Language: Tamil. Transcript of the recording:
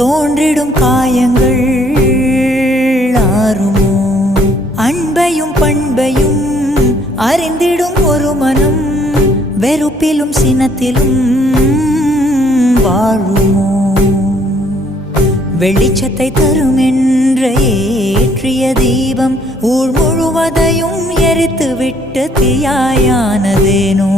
தோன்றிடும் காயங்கள் ஆறுமோ? அன்பையும் பண்பையும் அறிந்திடும் ஒரு மனம் வெறுப்பிலும் சினத்திலும் வாழுமோ? வெளிச்சத்தை தரும் என்ற ஏற்றிய தீபம் ஊர் முழுவதையும் எரித்து விட்டு தீயாயானதேனோ?